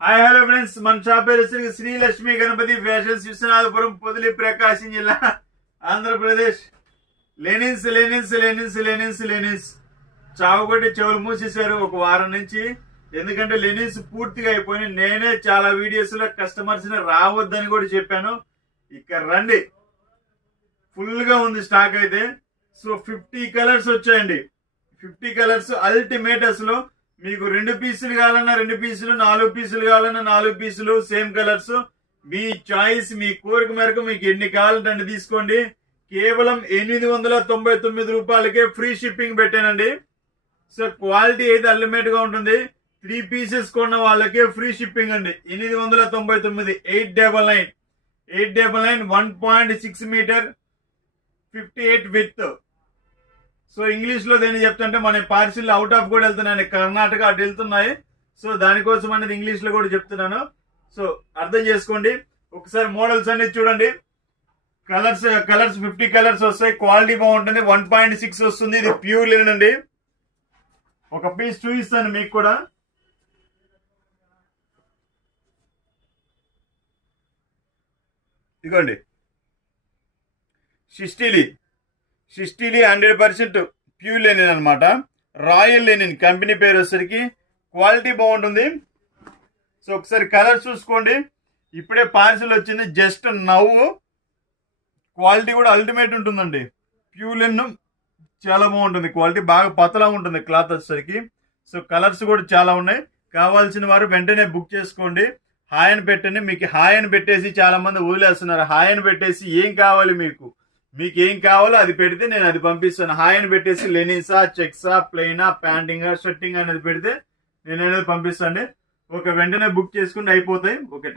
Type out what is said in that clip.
Hi hello friends, మన shop పేరు Sri Lakshmi Ganapathi fashions, Vishwanathapuram, Podili, Prakasam జిల్లా, Andhra Pradesh. Linens linens linens linens linens చావుకొట్టి చెవులు మూసేశారు ఒక వారం నుంచి. ఎందుకంటే లెనిన్స్ పూర్తిగా అయిపోయినాయి. నేనే చాలా వీడియోస్ లో కస్టమర్స్ ని రావద్దని కూడా చెప్పాను. ఇక రండి, ఫుల్ గా ఉంది స్టాక్ అయితే. సో 50 కలర్స్ వచ్చాయండి. 50 కలర్స్ అల్టిమేట్. అసలు మీకు 2 పీసులు కావాలన్నా 2 పీసులు, 4 పీసులు కావాలన్నా 4 పీసులు, సేమ్ కలర్స్. మీ చాయిస్, మీ కోరిక మేరకు మీకు ఎన్ని కావాలంటే తీసుకోండి. కేవలం 899 రూపాయలకే ఫ్రీ షిప్పింగ్ పెట్టానండి. సో క్వాలిటీ అయితే అల్టిమేట్ గా ఉంటుంది. 3 పీసెస్ కొన్న వాళ్ళకే ఫ్రీ షిప్పింగ్ అండి. 899, 899, 1.6 మీటర్, 58 విత్. సో ఇంగ్లీష్ లో దేని చెప్తుంటే మన పార్సిల్ అవుట్ ఆఫ్ కూడా వెళ్తున్నాయి, కర్ణాటక అటు వెళ్తున్నాయి. సో దానికోసం అనేది ఇంగ్లీష్ లో కూడా చెప్తున్నాను. సో అర్థం చేసుకోండి. ఒకసారి మోడల్స్ అన్ని చూడండి. కలర్స్ 50 కలర్స్ వస్తాయి. క్వాలిటీ బాగుంటుంది. 1.6 వస్తుంది. ఇది ప్యూర్ లినెన్ అండి. ఒక పీస్ చూపిస్తాను మీకు కూడా. ఇదిగోండి, షిస్టిలీ 100% ప్యూర్ లెనిన్ అనమాట. రాయల్ లెనిన్ కంపెనీ పేరు వచ్చేసరికి. క్వాలిటీ బాగుంటుంది. సో ఒకసారి కలర్ చూసుకోండి. ఇప్పుడే పార్సిల్ వచ్చింది, జస్ట్ నవ్వు. క్వాలిటీ కూడా అల్టిమేట్ ఉంటుందండి. ప్యూర్ లెనిన్ చాలా బాగుంటుంది. క్వాలిటీ బాగా పతలా ఉంటుంది క్లాత్ వచ్చేసరికి. సో కలర్స్ కూడా చాలా ఉన్నాయి. కావాల్సిన వారు వెంటనే బుక్ చేసుకోండి. హాయ్ అని పెట్టండి. మీకు హాయ్ అని పెట్టేసి చాలా మంది వదిలేస్తున్నారు. హాయ్ అని పెట్టేసి ఏం కావాలి మీకు ఏం కావాలో అది పెడితే నేను అది పంపిస్తాను. హాయ్ అని పెట్టేసి లెనిన్సా, చెక్సా, ప్లెయినా, ప్యాంటింగా, షర్టింగ్ అనేది పెడితే నేను అనేది పంపిస్తాను. ఒక వెంటనే బుక్ చేసుకుంటే అయిపోతాయి. Okay, thank you.